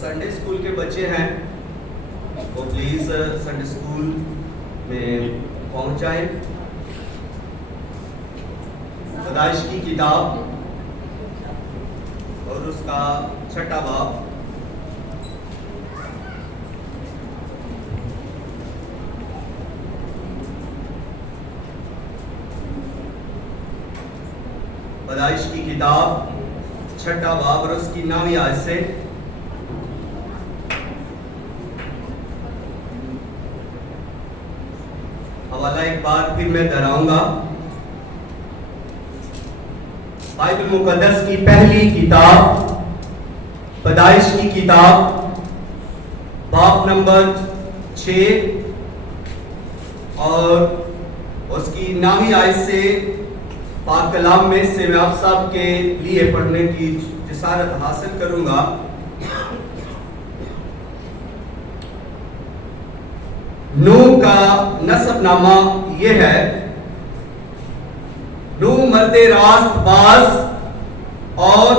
Sunday school کے بچے ہیں وہ پلیز سنڈے اسکول میں پہنچ جائیں. پیدائش کی کتاب اور اس کا 6واں باب. پیدائش کی کتاب 6واں باب اور اس کی 9ویں آیت سے حوالہ ایک بار پھر میں دہراؤں گا. بائبل مقدس کی پہلی کتاب پیدائش کی کتاب باب نمبر 6 اور اس کی 9ویں آیت سے پاک کلام میں سے میں آپ صاحب کے لیے پڑھنے کی جسارت حاصل کروں گا. نوح کا نسب نامہ یہ ہے. نوح مرد راست باز اور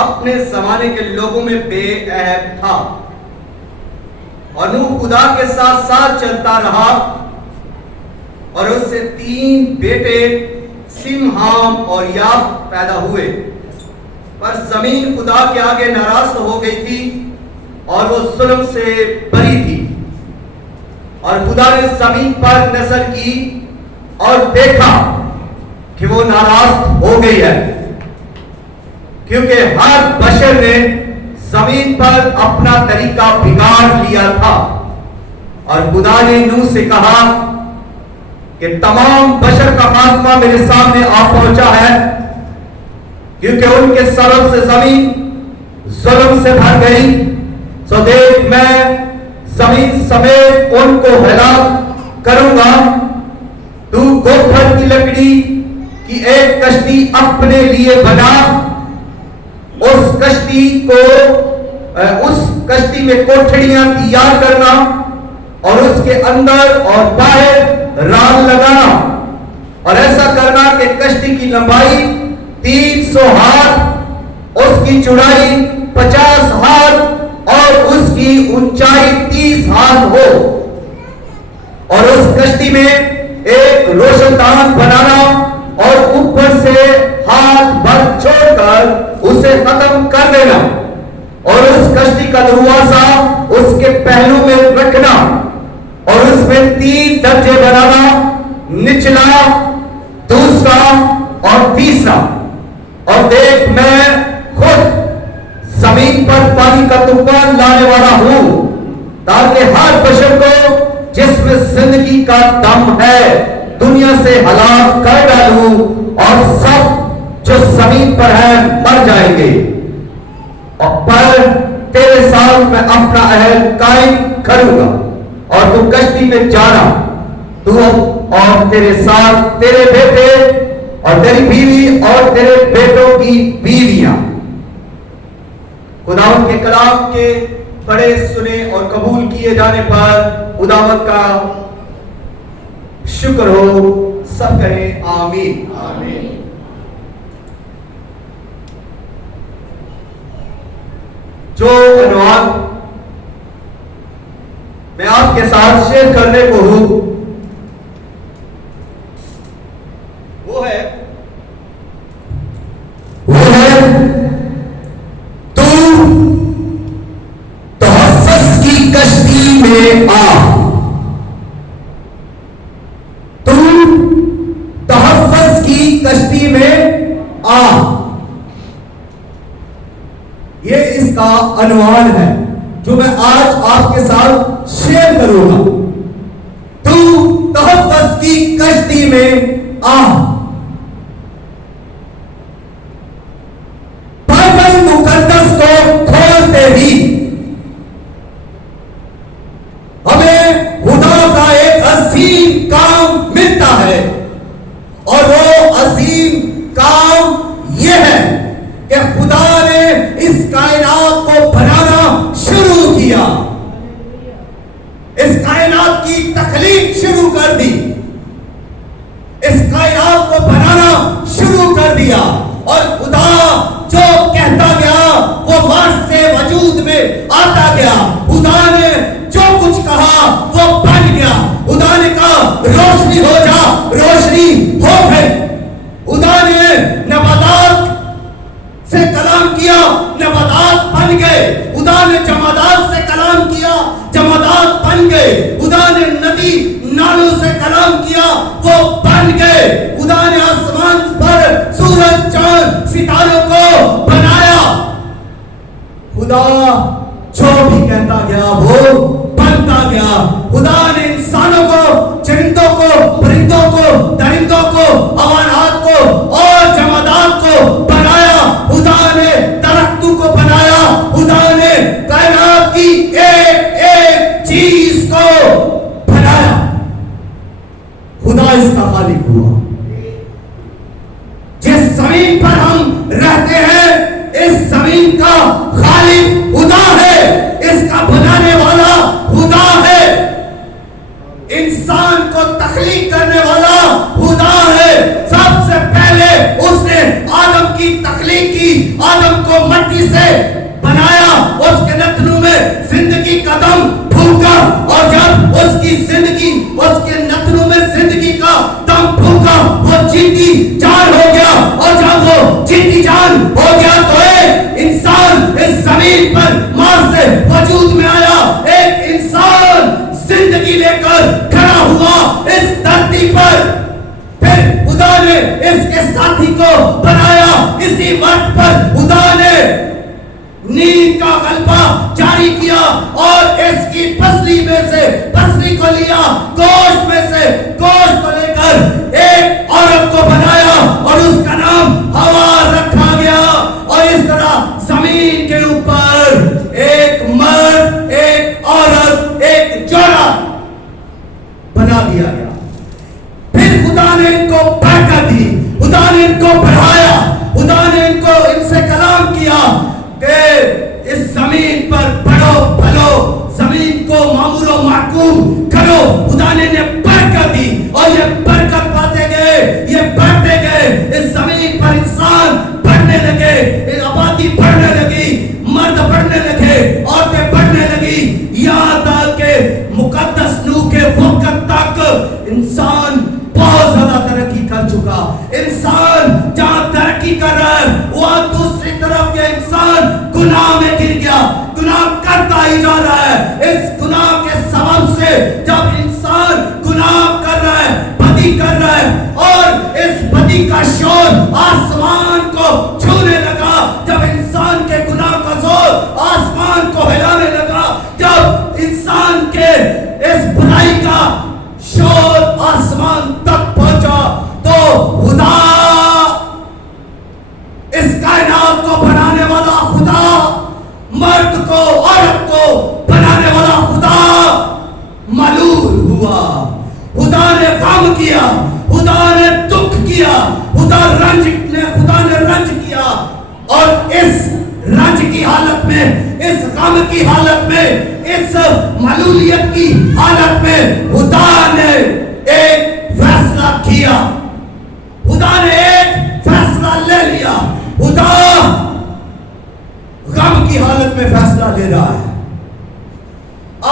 اپنے زمانے کے لوگوں میں بے عیب تھا اور نوح خدا کے ساتھ ساتھ چلتا رہا اور اس سے 3 بیٹے سم، حام اور یافت پیدا ہوئے. پر زمین خدا کے آگے ناراض ہو گئی تھی اور وہ ظلم سے بری تھی اور خدا نے زمین پر نظر کی اور دیکھا کہ وہ ناراض ہو گئی ہے کیونکہ ہر بشر نے زمین پر اپنا طریقہ بگاڑ لیا تھا. اور خدا نے نوح سے کہا کہ تمام بشر کا خاتمہ میرے سامنے آ پہنچا ہے کیونکہ ان کے سبب سے زمین ظلم سے بھر گئی. سو دیکھ میں زمین سمیت ان کو ہلاک کروں گا. تو گوبر کی لکڑی کی ایک کشتی اپنے لیے بنا. اس کشتی میں کوٹھڑیاں تیار کرنا اور اس کے اندر اور باہر رال لگانا اور ایسا کرنا کہ کشتی کی لمبائی 300 ہاتھ، اس کی چوڑائی 50 ہاتھ اور اس کی اونچائی 30 ہاتھ ہو. اور اس کشتی میں ایک روشن دان بنانا اور اوپر سے ہاتھ بھر چھوڑ کر اسے ختم کر دینا اور اس کشتی کا دروازہ اس کے پہلو میں رکھنا اور اس میں 3 درجے بنانا، نچلا، دوسرا اور تیسرا. اور دیکھ میں خود زمین پر پانی کا طوفان لانے والا ہوں تاکہ ہر بشر کو جس میں زندگی کا دم ہے دنیا سے ہلاک کر ڈالوں اور سب جو زمین پر ہیں مر جائیں گے. اور پر تیرے ساتھ میں اپنا عہد قائم کروں گا اور تو کشتی میں جانا، تو اور تیرے ساتھ تیرے بیٹے اور تیری بیوی اور تیرے بیٹوں کی بیویاں. خداوند کے کلام کے پڑھے سنے اور قبول کیے جانے پر خداوند کا شکر ہو. سب کہیں آمین. آمین. جو عنوان میں آپ کے ساتھ شیئر کرنے کو ہوں وہ ہے تو تحفظ کی کشتی میں آ. تو تحفظ کی کشتی میں آ، یہ اس کا عنوان ہے جو میں آج آپ کے ساتھ شیئر کروں گا. تو تحفظ کی کشتی میں آ. بائبل مقدس کو کھولتے ہی ہمیں خدا کا ایک عظیم کام ملتا ہے اور وہ عظیم کام یہ ہے کہ خدا نے اس کائنات کو بنانا شروع کیا، اس کائنات کی تخلیق شروع کر دی، اس کائنات کو بنانا شروع کر دیا. اور خدا جو کہتا گیا وہ مارس سے وجود میں آتا بن گئے. خدا نے جمادات سے کلام کیا, جمادات بن گئے. خدا نے ندی نالوں سے کلام کیا, وہ بن گئے. خدا نے آسمان پر سورج چاند ستاروں کو بنایا. خدا جو بھی کہتا گیا وہ بنتا گیا. خدا نے انسانوں کو, چرندوں کو, پرندوں کو, درندوں کو, حیوانات کو اور جمادات کو بنایا. خدا نے درختوں کو بنایا. خدا نے کائنات کی ایک ایک چیز کو بنایا. خدا اس کا خالق ہوا. جس زمین پر ہم رہتے ہیں اس زمین کا خالق خدا ہے, اس کا بنانے والا خدا ہے. انسان کو تخلیق کرنے والا خدا ہے. سب سے پہلے اس نے آدم کی تخلیق کی, آدم کو مٹی سے بنایا, اس کے نتنوں میں زندگی کا دم پھونکا, اور جب اس کی زندگی, اس کے نتنوں میں زندگی کا دم پھونکا, وہ جیتی جان ہو گیا. اور جب وہ جیتی جان ہو گیا تو ایک انسان اس زمین پر ماں سے وجود میں آیا. ایک انسان زندگی لے کر کھڑا ہوا اس دھرتی پر. پھر خدا نے اس کے ساتھی کو بنایا. اسی وقت پر خدا نے نیند کا غلبہ جاری کیا اور اس کی پسلی میں سے پسلی کو لیا, گوشت میں سے گوشت کو لے کر ایک عورت کو بنایا اور اس کا نام ہوا رکھا گیا. اور اس طرح زمین کے اوپر ایک مرد, ایک عورت, ایک جوڑا بنا دیا گیا. پھر خدا نے ان کو برکت دی, خدا نے ان کو بڑھایا, خدا نے ان کو ان سے کلام کیا کہ اس زمین پر بڑھو پھلو, زمین کو معمور و محکوم کرو. خدا نے انہیں برکت دی اور یہ برکت پاتے گئے, یہ بڑھتے گئے. اس زمین پر انسان بڑھنے لگے, آبادی بڑھنے لگی, مرد بڑھنے لگے, عورتیں بڑھنے لگی, یہاں تک کہ مقدس نوح کے وقت تک انسان بہت زیادہ ترقی کر چکا. انسان جہاں ترقی کر رہا ہے وہاں دوسری طرف یہ انسان گناہ میں گر گیا, گناہ کرتا ہی جا رہا ہے. اس گناہ کے سبب سے جب انسان گناہ کر رہا ہے, بدی کر رہا ہے, اور اس بدی کا شور آسمان کو چھونے لگا, جب انسان کے گناہ کا زور آسمان کو ہلانے لگا, جب انسان کے اس برائی کا شور آسمان تک پہنچا, تو خدا, اس کائنات کو بنانے والا خدا, مرد کو عورت کو بنانے والا خدا ملول ہوا. خدا نے غم کیا, خدا نے دکھ کیا, خدا نے رنج کیا. اور اس رنج کی حالت میں, اس غم کی حالت میں, اس ملولیت کی حالت میں خدا نے ایک فیصلہ کیا, خدا نے ایک فیصلہ لے لیا. خدا غم کی حالت میں فیصلہ لے رہا ہے.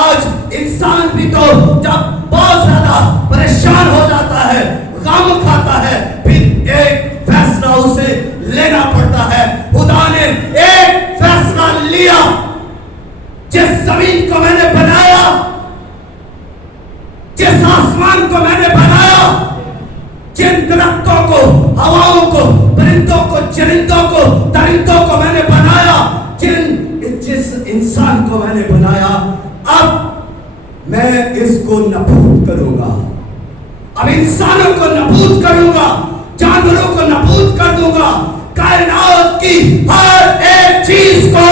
آج انسان بھی تو جب بہت زیادہ پریشان ہو جاتا ہے, غم کھاتا ہے, پھر ایک فیصلہ اسے لینا پڑتا ہے. خدا نے ایک فیصلہ لیا, جس زمین کو میں نے بنایا, جس آسمان کو میں نے بنایا, جن درختوں کو, ہواؤں کو, پرندوں کو, چرندوں کو, درندوں کو میں نے بنایا, جس انسان کو میں نے بنایا, اب میں اس کو نابود کروں گا. اب انسانوں کو نابود کروں گا, جانوروں کو نابود کر دوں گا, کائنات کی ہر ایک چیز کو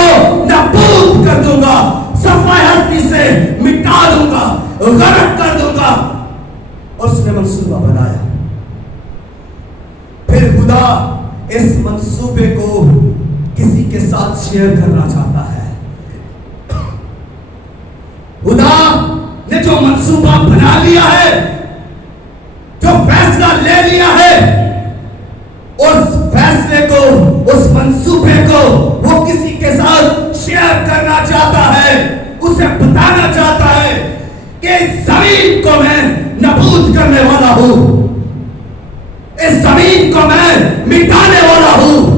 نابود کر دوں گا, صفحہ ہستی سے مٹا دوں گا, غرق کر دوں گا. اس نے منصوبہ بنایا. پھر خدا اس منصوبے کو کسی کے ساتھ شیئر کرنا چاہتا ہے. خدا نے جو منصوبہ بنا لیا ہے, جو فیصلہ لے لیا ہے, اس فیصلے کو, اس منصوبے کو وہ کسی کے ساتھ شیئر کرنا چاہتا ہے. اسے بتانا چاہتا ہے کہ اس زمین کو میں نابود کرنے والا ہوں, اس زمین کو میں مٹانے والا ہوں,